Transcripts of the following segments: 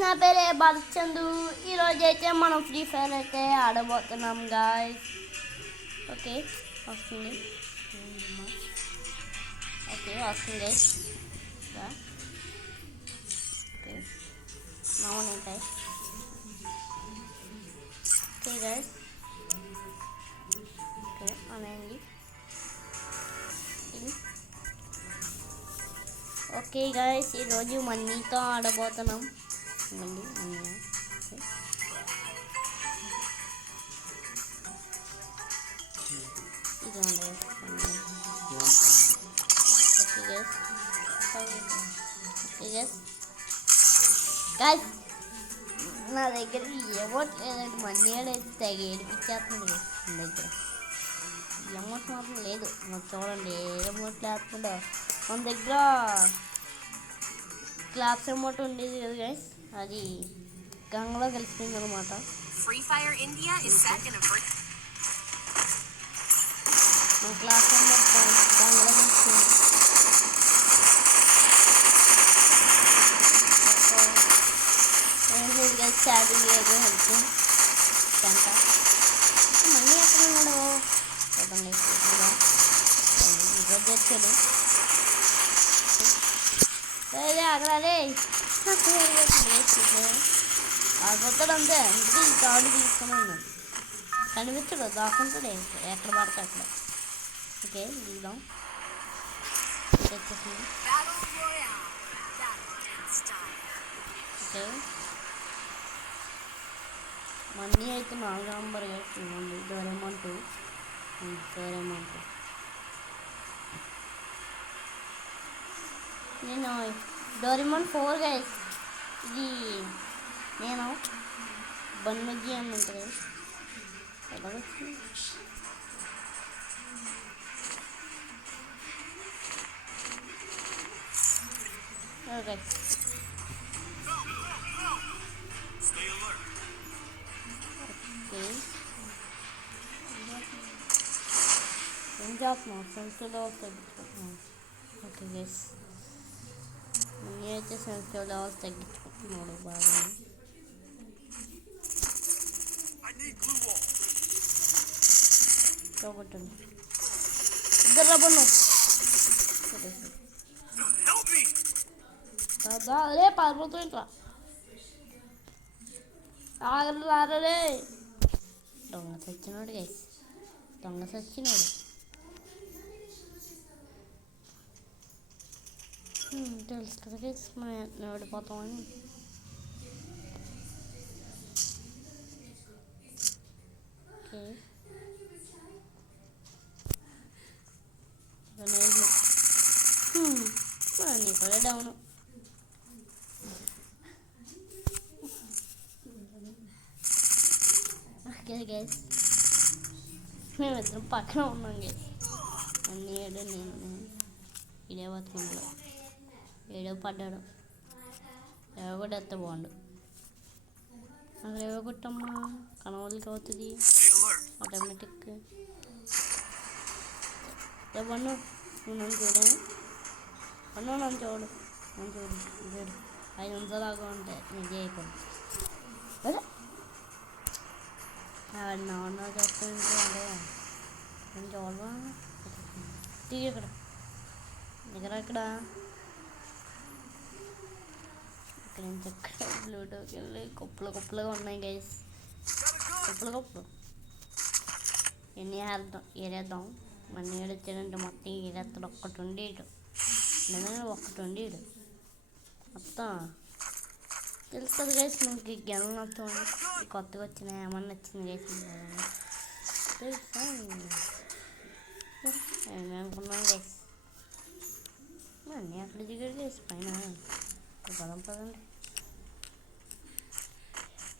నా పేరే బాలచందు. ఈరోజు అయితే మనం ఫ్రీ ఫైర్ అయితే ఆడబోతున్నాం గాయ్స్. ఓకే వస్తుంది. ఓకే వస్తుంది గైస్. ఓకే నవ్వుతాయి. Okay guys. ఓకే అనేది ఓకే గైస్, ఈరోజు మనీతో ఆడబోతున్నాం. మళ్ళీ గైస్ నా దగ్గర ఎమోట్ లేదండి. మనీ అయితే తెగ ఏడిపించేస్తుంది నా దగ్గర. ఎమోట్ మాత్రం లేదు. మరి చూడండి ఎమోట్ లేకుండా మన దగ్గర క్లాప్స్ ఎమోట్ ఉండేది కదా గైస్, అది గంగలో కలిసిపోయింది అనమాట. క్లాస్ ఎమోట్ గంగలో కలిసిపోయింది. స్టార్టింగ్ ఏదో హెల్పింగ్ ఎంత మనీ ఎక్కడ ఉన్నాడు చూడండి. ఈరోజు వచ్చాడు అక్కడే ఆడిపోతాడు అంతే. అందుకే ఈ తాడు తీసుకుని ఉన్నాడు. కనిపించడు, దాక్కుంటాడు ఎక్కడ పడితే అక్కడ. ఓకే దిగుదాం. వచ్చేసింది. ఓకే మనీ అయితే 4 నంబర్ వేస్తుందండి. డోరేమాన్ 2 నేను డోరేమాన్ 4 గైస్. ఇది నేను బన్మజ్జి అని ఉంటుంది. ఓకే ఏం చేస్తున్నాం సెన్సిటివ్లో తగ్గించుకుంటున్నాం. ఓకే గైస్ నేనైతే సెన్సిటివ్ లెవెల్స్ తగ్గించుకుంటున్నాడు బాగా. చూపట్టండి ఇద్దరు రబ్బను అదే పడిపోతూ ఇట్లా ఆగలు రారే. దొంగ సచ్చినాడు గైస్, దొంగ సచ్చినాడు. తెలుసు కదా గైస్ మనం ఓడిపోతామని. ఓకే మనీ కూడా డౌను. ఓకే గైస్ మేమిద్దరం పక్కన ఉన్నాం గైస్. అన్నీ ఏడో నేను ఇడే బతుకున్నాడు. ఏడో పడ్డాడు. ఏవో కూడా ఎత్త బాగుండు. అక్కడ ఏవో కొట్టమ్మా కనవలకి అవుతుంది ఆటోమేటిక్. బన్ను నువ్వు నన్ను చూడాను. బన్ను నన్ను చూడు 5 నిమిషాలు దాకా ఉంటాయి. నిజే అయిపోయింది. నా చెప్తుంటే అంటే నేను చూడవా టీవీ ఇక్కడ ఇక్కడ ఇక్కడ నుంచి ఎక్కడ బ్లూటూత్కి వెళ్ళి కుప్పలుగా ఉన్నాయి గైస్. కుప్పలు ఎన్ని ఏరేద్దాం. మనీ ఏడొచ్చాడంటే మొత్తం ఏరేస్తాడు. ఒక్కటి ఉండేడు నిజంగా, ఒక్కటి ఉండేడు మొత్తం. తెలుసు కదా గైస్ మనకి గెలం మొత్తం కొత్తగా వచ్చిన ఏమన్నా నచ్చింది గైస్. తెలుసా ఏమనుకున్నాను గైస్. అన్నీ అక్కడ దిగాడు గైస్ పైన. పదండి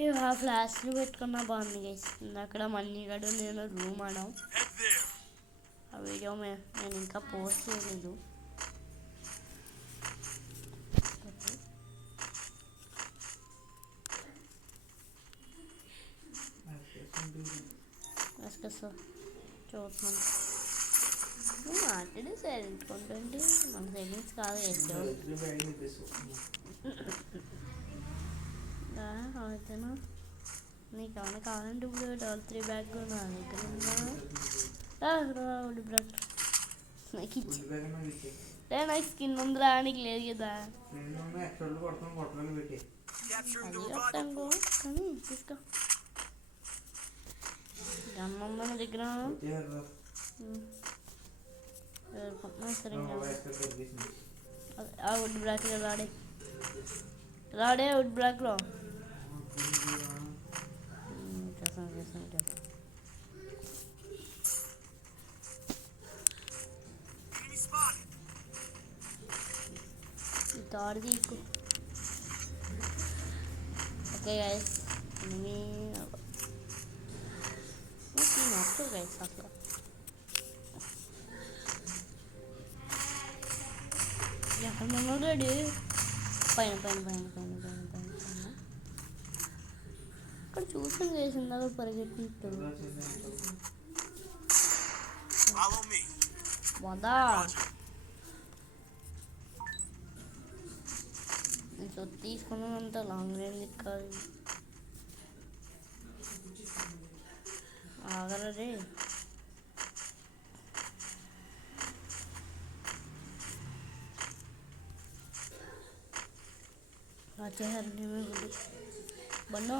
ఈ ఫ్లాష్లు పెట్టుకున్నా బాగుంది గైస్. అక్కడ మనీ గడు నేను రూమ్ ఆడాం. ఆ వీడియో నేను ఇంకా పోస్ట్ చేయలేదు. చూస్తున్నాను మాట్లాడి సైలెంట్ కొంటే మన సెకండ్స్ కాదు వేసావు. అవుతాను. నీకు ఏమైనా కావాలంటే ఇప్పుడు $3 బ్యాగ్ నా దగ్గర ఉందా? వుడ్ బ్యాగ్ నాకు ఇచ్చి నాకు స్కిన్ ఉందిరా, నీకు లేదు కదా. అది వస్తాను కానీ తీసుకో. గన్న ఉందా నా దగ్గర? సరే ఆ వుడ్ బ్లాక్లో రాడే వుడ్ బ్లాక్లో చేస్తాను. తాడు తీకు. ఓకే గైస్, నచ్చు గైస్ అట్లా ఎక్కడ ఉన్నాడు? పైన ఇక్కడ చూసాను చేసిందా పరిగెట్టినట్టు. వదా నేను తీసుకున్నానంత లాంగ్ రేంజ్ కాదు. ఆగరే चेहर बनो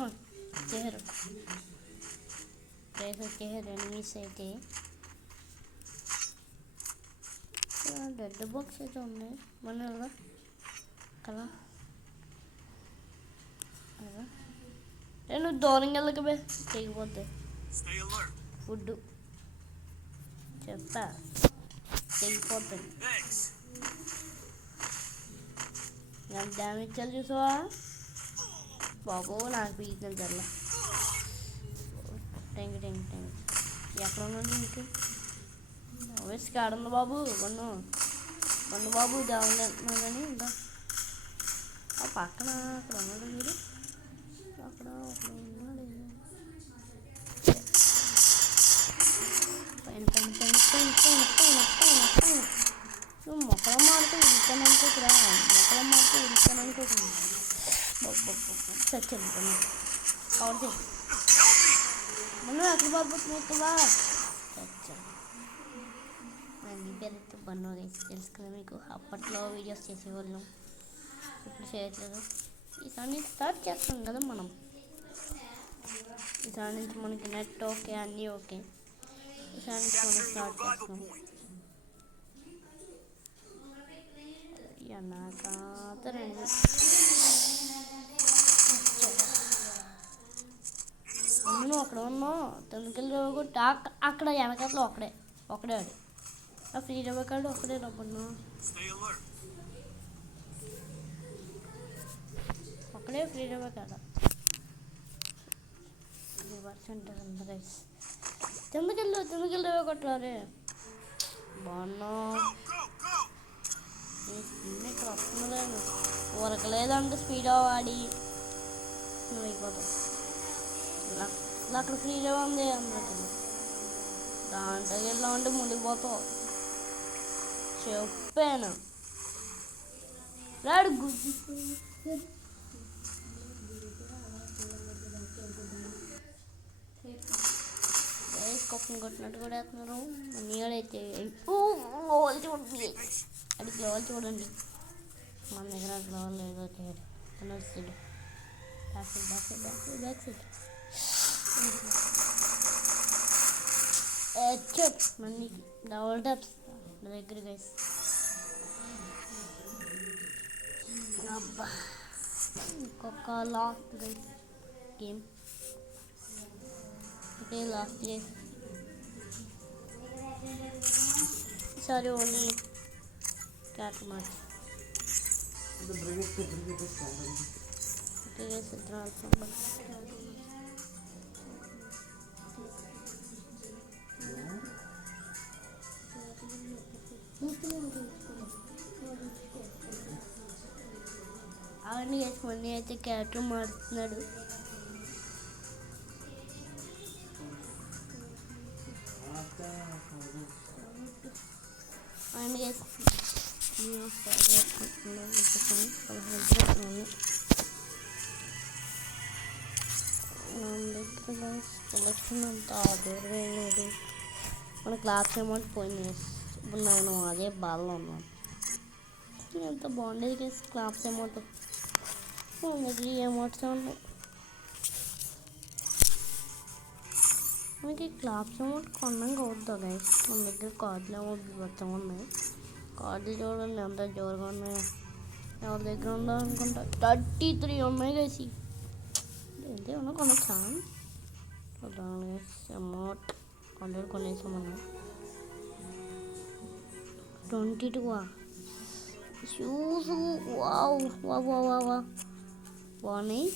चेहर चेहर एनिमीस అయితే డెడ్ బాక్స్ అయితే ఉన్నాయి మన కదా. నేను దూరంగా వెళ్ళకబే తెగిపోతే ఫుడ్ చెప్పా తెగిపోతుంది. నాకు డ్యామేజ్ చాలు చూసావా బాబు. నాకు పీకింది చల్ల. ట్యాంక్ ఎక్కడ ఉన్నది ఇంక? వేసుకు ఆడుంది బాబు. బండు బాబు దాని అంటున్నావు కానీ ఇంకా ఆ పక్కన అక్కడ ఉన్నాడు మీరు. అక్కడ ఉన్నాడు పైన నువ్వు మొక్కల మాడితే ఉడికాను అనుకోకురా. మొక్కల మాడితే ఉడికాను అనుకోకుండా చచ్చాను కవర్ చేయి. మనం ఎక్కడ బాబుతున్నావుతుందా చచ్చాను. మన పేరైతే బన్నో గైస్ తెలుసు కదా మీకు. అప్పట్లో వీడియోస్ చేసేవాళ్ళం, ఇప్పుడు చేయట్లేదు. ఈసారి నుంచి స్టార్ట్ చేస్తాం కదా మనం. ఈసారి నుంచి మనకి నెట్ ఓకే, అన్నీ ఓకే. ఈసారి నుంచి మనం స్టార్ట్ చేస్తాం. నువ్వు అక్కడ ఉన్నావు తొమ్మిదిలో కొట్టి అక్కడ వెనకట్లో ఒకడే ఆడు. ఆ ఫ్రీ రవ్వకాడు ఒకడే రమ్మన్నా. ఒకడే ఫ్రీ రవ్వకాడ గైస్. తొమ్మిదిలో కొట్టారే బాగున్నా. ఇక్కడ వస్తున్నదేమో ఉరకలేదంటే స్పీడ్ వాడి నువ్వు అయిపోతావు. అక్కడ ఫ్రీగా ఉంది అందరికి. దాంట్లోకి వెళ్ళామంటే ముందుకు పోతావు. చెప్పాను రాడు గుడ్డి కుక్కను కొట్టినట్టు కూడా వేస్తున్నారు. నీడైతే చూడండి, అడిగి లోవల్ చూడండి. మన దగ్గర లోవల్ ఏదో చేయడు వస్తాడు. బ్యాక్ సైడ్ చెప్ మనీ డబుల్ టప్స్ నా దగ్గర గైస్. అబ్బా ఇంకొక last guys game. Okay last guys. Sorry only cat match. Okay guys ఇద్దరు అవన్నీ వేసుకొని అయితే క్యారెక్టర్ మారుతున్నాడు. అవన్నీ వేసుకుంటున్నాను. అయిపోతుంది సెలక్షన్ అంతా దూరం లేదు. మన క్లాస్ అమౌంట్ పోయింది. ఇప్పుడు నేను అదే బాధలో ఉన్నాను. ఎంత బాగుండేది గైస్ క్లాస్ అమౌంట్. మన దగ్గర ఈ అమౌంట్స్ ఉన్నాయి. మనకి క్లాప్స్ అమౌంట్ కొనడానికి అవుతుందా గైస్? మన దగ్గర కార్డులు అమౌంట్ మొత్తం ఉన్నాయి. కార్డులు చూడండి ఎంత జోరుగా ఉన్నాయో. ఎవరి దగ్గర ఉందో అనుకుంటా 33 ఉన్నాయి గైస్. ఎంత ఉన్నా కొనొచ్చా? చూద్దాం గైస్. అమౌంట్ ఆల్రెడీ కొనేసామన్నా. 22 shoes. Wow wow wow wow బాగున్నాయి.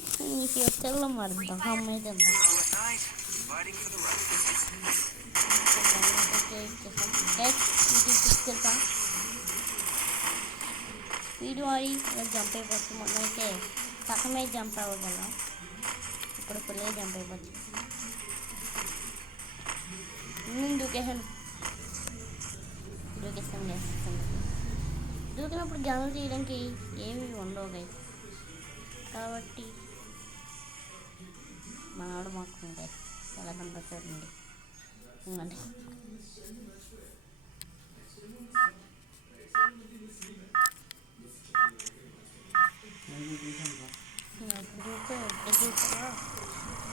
ఈ ఫ్యూచర్లో మారుద్దాం. అమ్మాయి తిందాం. స్పీడ్ వాడి జంప్ అయిపోతుంది. మొన్న అయితే సగమే జంప్ అవ్వగలం. ఇప్పుడు ఫుల్గా జంప్ అయిపోతుంది. దూకేసాను. దూకినప్పుడు గనులు తీయడానికి ఏమి ఉండవు గైస్. కాబట్టి మనవాడు మాకు ఉంటాయి. చాలా కనిపిస్తుంది. ఇంకండి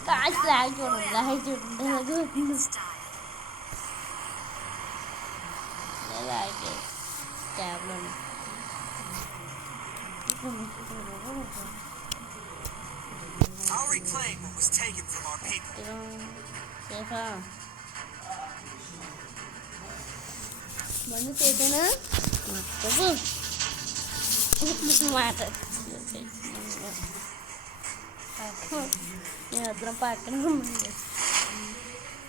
కాస్ట్ లాగ్ చూడండి. ట్యాబ్లో I'll reclaim what was taken from our people. బండి చేసేనా మాట ఇద్దరం పక్కన ఉండండి.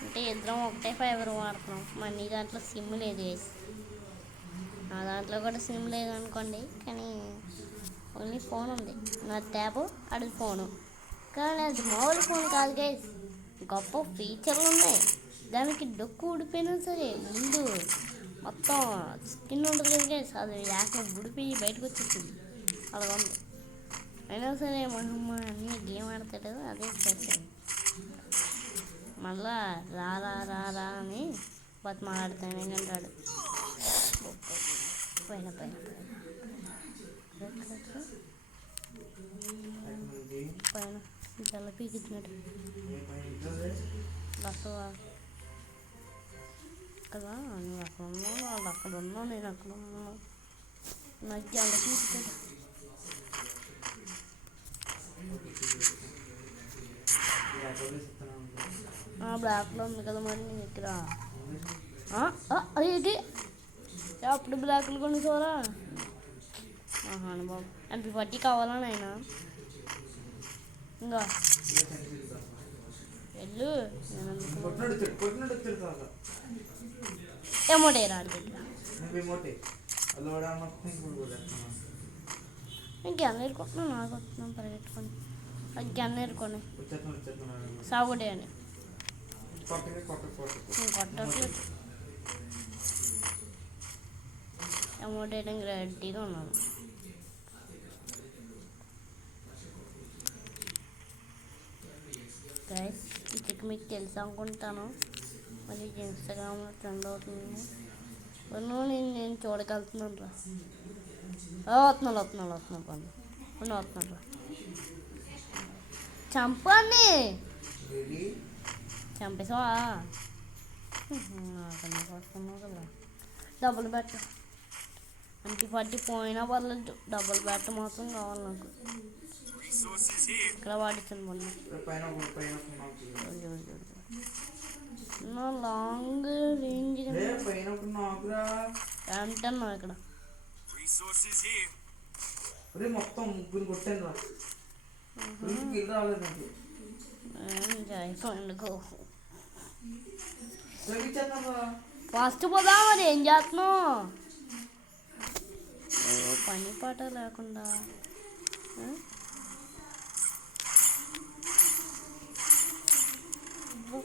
అంటే ఇద్దరం ఒకటే ఫైబర్ వాడుతున్నాం. మనీ దాంట్లో సిమ్ లేదు వేసి. నా దాంట్లో కూడా సిమ్ లేదు అనుకోండి. కానీ ఓన్లీ ఫోన్ ఉంది. నా ట్యాబ్ అది ఫోను. కానీ అది మామూలు ఫోన్ కాదు గైస్. గొప్ప ఫీచర్లు ఉన్నాయి. దానికి డొక్కు ఊడిపోయినా సరే ముందు మొత్తం స్కిన్ ఉంటుంది కదా గైస్. అది యాక్టివ్ ఉడిపోయి బయటకు వచ్చేసింది. అలా ఉంది. అయినా సరే మా అమ్మ అన్నీ గేమ్ ఆడతాడు. అదే స్పెషల్. మళ్ళా రారా రారా అని బతిమాలాడతాను. ఏంటంటాడు పైన పైన పైన చాలా పీకిచ్చినట్టు బస్సు కదా. నువ్వు అక్కడ ఉన్నావు, వాళ్ళు అక్కడ ఉన్నావు, నేను అక్కడ ఉన్నాను. నాకు చాలా పీకుతాడు. బ్లాక్లో ఉంది కదా మరి నీ దగ్గర. అదేంటి అప్పుడు బ్లాక్లు కొన్ని చూరా. బాబు అంటే వడ్డీ కావాలా నాయన? ఇంకా వెళ్ళు. అమౌంట్ ఏ రాడు దగ్గర. ఇంకెన్న ఎరుకుంటున్నాను. నాకు వస్తున్నాను పరిగెట్టుకొని. ఇంకెన్న ఎరుకొని సాగుడే అని కొట్టట్లేదు. అమౌంట్ వేయడానికి రెడీగా ఉన్నాను. గైస్ ఈ ట్రిక్ మీకు తెలుసు అనుకుంటాను. మళ్ళీ ఇన్స్టాగ్రామ్లో ట్రెండ్ అవుతుంది. నేను చూడగలుగుతున్నాను రా. వస్తున్నాను రా. చంపండి. చంపేసావా? వస్తున్నావు కదా. డబ్బులు పెట్ట అంటే పట్టి పోయినా పర్లేదు. డబ్బులు పెట్ట మాత్రం కావాలి నాకు. ఇక్కడ వాడిచ్చాను మొన్న. నా లాంగ్ రేంజ్ అంటున్నావు ఇక్కడ. మొత్తం ముగ్గురు కొట్టాను. ఫస్ట్ పోదా మరి ఏం చేస్తున్నావు? పని పాట లేకుండా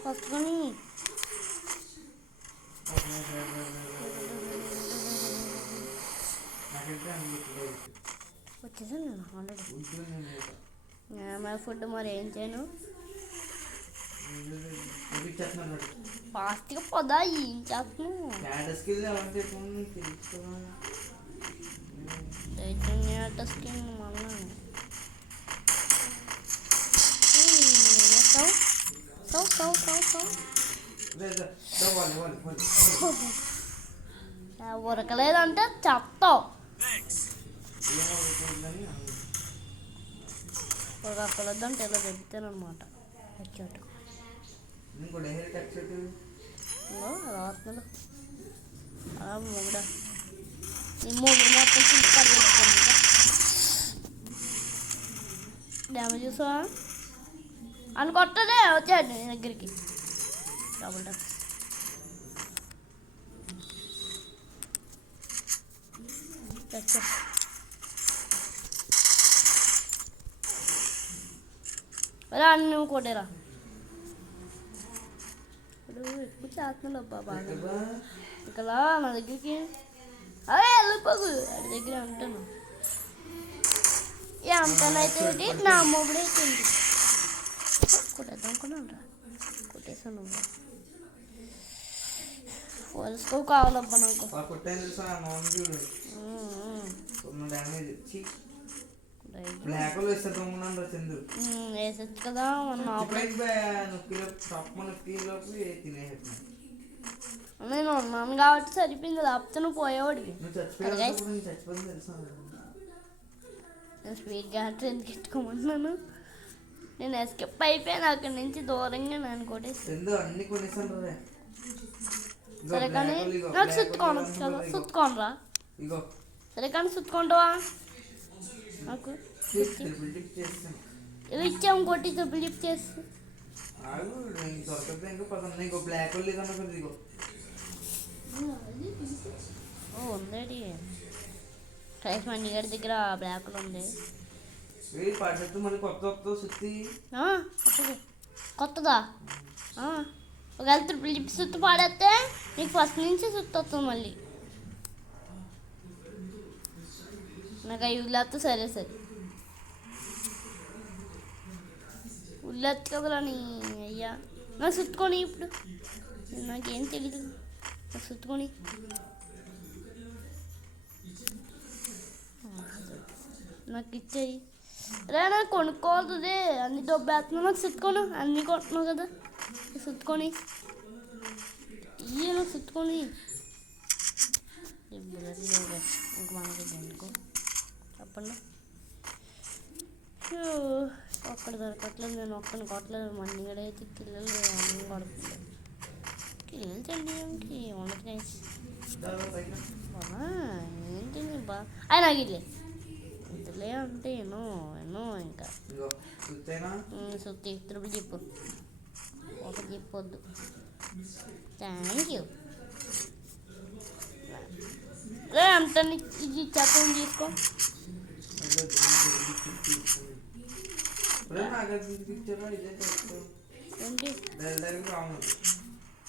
ఫస్ట్ కొని వచ్చేసాను నేను ఆల్రెడీ. మరి ఫుడ్ మరి ఏం చేయను. ఇచ్చేస్తున్నాడు ఫాస్ట్గా పోదా ఏం చేస్తున్నావు క్యాడ్ స్కిల్ ఎవరికి తెలుసుకో చైతన్య స్కిన్ మళ్ళా లేదా ఉరకలేదంటే చెప్తావు ఉరకలేదంటే ఇలా చెప్తానమాట వచ్చాట ఇంకోటి హెయిర్ కట్ చెట్టు రాత్రులు అలా మొగుడా ఈ మొగుడు మొత్తం తీసుకొని డ్యామేజ్ చూసావా అని కొట్టదే వచ్చాడు నీ దగ్గరికి డబుల్ టచ్ రా నువ్వు కొట్టేరా ఇప్పుడు ఎక్కువ చేస్తున్నాడు బాబా ఇక్కడ నా దగ్గరికి అదే వెళ్ళిపోదు వాడి దగ్గర అంటాను అంతనైతే నా మొగుడైతే కొట్టేద్దాం కొన్నాను కొట్టేసాను నువ్వు పోలీసుకో కావాలబ్బా నాకు వేసచ్చు కదా నేను ఉన్నాను కాబట్టి సరిపోయింది లేకపోతే నువ్వు పోయేవాడివి నేను స్పీడ్గా ట్రైన్కి ఎట్టుకోమంటున్నాను నేను ఎస్కేప్ అయిపోయాను అక్కడి నుంచి దూరంగా నేను కొట్టేసి సరే కానీ నాకు సుత్తుకోను కదా సుత్తుకోనరా సరే కానీ సుత్తుకుంటావా నాకు ఇవి ఇచ్చాము కొట్టి ట్రిపుల్ లిఫ్ట్ చేసి ఉందండి ప్రైస్ మనీ గారి దగ్గర బ్లాక్లు ఉంది కొత్తదా ఒకవేళ ట్రిపుల్ లిఫ్ట్ సుత్తు పాడేస్తే నీకు ఫస్ట్ నుంచి సుత్తు వస్తుంది మళ్ళీ నాకు అవి ఉల్లేస్తే సరే సరే ఉల్లేచ్చు కదరా నీ అయ్యా నాకు సుత్తుకొని ఇప్పుడు నాకేం తెలీదు నాకు సుత్తుకొని నాకు ఇచ్చేయి రే నాకు కొనుక్కోవద్దు అన్ని దొబ్బేస్తున్నావు నాకు సుత్తుకోను అన్నీ కొంటున్నావు కదా సుత్తుకొని ఇయ్య నాకు సుత్తుకొని ఇంక మనకి ఎందుకు చెప్పండి ఒక్కడ దొరకట్లేదు నేను ఒక్కడిని కొట్టలేదు మన్నీగడ అయితే కిల్లలు అన్నీ కొడుతుంది కిల్లలు తిండి ఉండదు బాబా ఏంటి ఆయన ఆగిలే ఇంతలే అంటే ఎన్నో ఇంకా సుత్తి త్రిపుల్ చెప్పు ఒకటి చెప్పొద్దు థ్యాంక్ యూ రే అంత ఇది చెప్పండి తీసుకో ఏంటి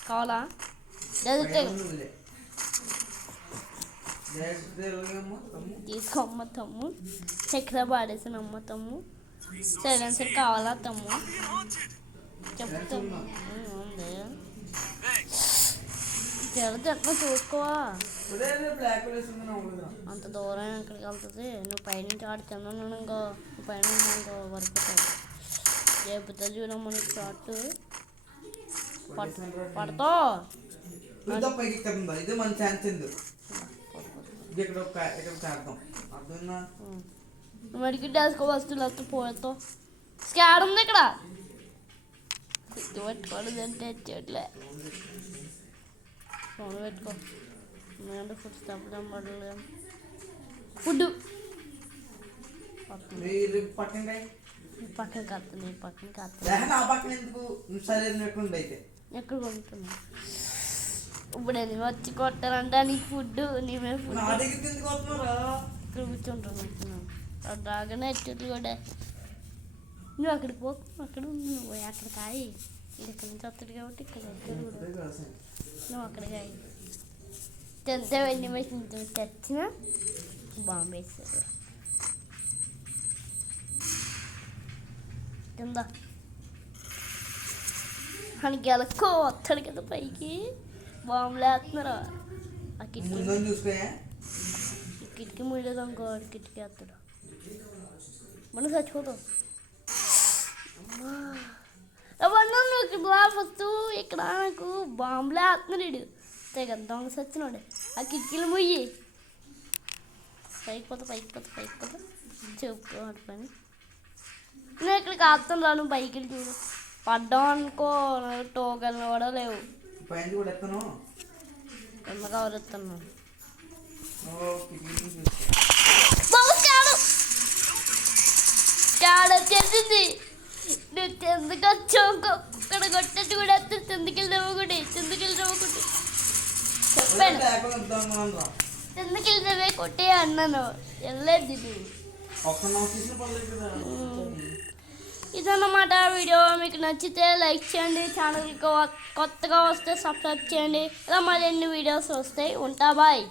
కావాలా తీసుకో అమ్మ తమ్ము చక్కెర పాడేసిన అమ్మ తమ్ము సైలెన్సర్ కావాలా తమ్ము చెప్తాము ఉంది ఎట్లా చూసుకోవా అంత దూరం ఎక్కడికి వెళ్తుంది నువ్వు పైనుంచి ఆడుతున్నాను ఇంకో నువ్వు పైన ఇంకో వరకుతావు రేపుతా చూడమ్మ నీకు షార్ట్ పడతావు మరికి డేసుకో వస్తువులు వస్తూ పోతావు స్కాడ్ ఉంది ఇక్కడ పెట్టుకోలేదంటే వచ్చేట్లే ఫోన్ పెట్టుకో ఎందుకంటే ఫుడ్ తప్పడం పడలేదు ఫుడ్ పక్కన కత్తుంది పక్కన ఎక్కడ కొంటున్నా ఇప్పుడు ఎన్ని వచ్చి కొట్టారంటే నీకు ఫుడ్ నీవే ఫుడ్ ఇక్కడ కూర్చుంటాను రాగానే ఎట్టు కూడా నువ్వు అక్కడికి పో అక్కడ నువ్వు అక్కడ కాయి ఇక్కడ నుంచి వస్తాడు కాబట్టి ఇక్కడ నువ్వు అక్కడ కాయి తెంతే వెండి మెషిన్ తెచ్చిన బాంబు వేస్తారు కింద మనకి ఎలక్కో వస్తాడు కదా పైకి బాంబులు వేస్తున్నారు ఆ కిటికీ ముందని చూసుకోయా కిటికీ ముయ్యలేదు అనుకో కిటికీ వేస్తాడు మనం చచ్చిపోతాం అవన్నీ నువ్వు వస్తూ ఇక్కడ నాకు బాంబులే వేస్తున్నాడు ఇడు తెగ దొంగ సచ్చినాడు ఆ కిటికీలు ముయ్యి పైకి పోతా చెప్పుకోవాలి పని నేను ఇక్కడికి ఆపుతాను రాను బైకులు చూడు పడ్డాం అనుకో టోకెన్లు కూడా లేవు పైన కూడా ఎత్తాను ఎందుకు ఎవరెత్తాను కిటికీ చాలా చేసింది నువ్వు చెందుకు వచ్చావు ఇక్కడ కొట్టచ్చు కూడా వస్తుంది చెందుకెళ్ళి నవ్వకుండి చెప్పాను చెందుకెళ్ళి నవ్వే కొట్టే అన్నాను వెళ్ళలేదు ఇదన్నమాట వీడియో మీకు నచ్చితే లైక్ చేయండి ఛానల్కి కొత్తగా వస్తే సబ్స్క్రైబ్ చేయండి ఇలా మరిన్ని వీడియోస్ వస్తాయి ఉంటా బాయ్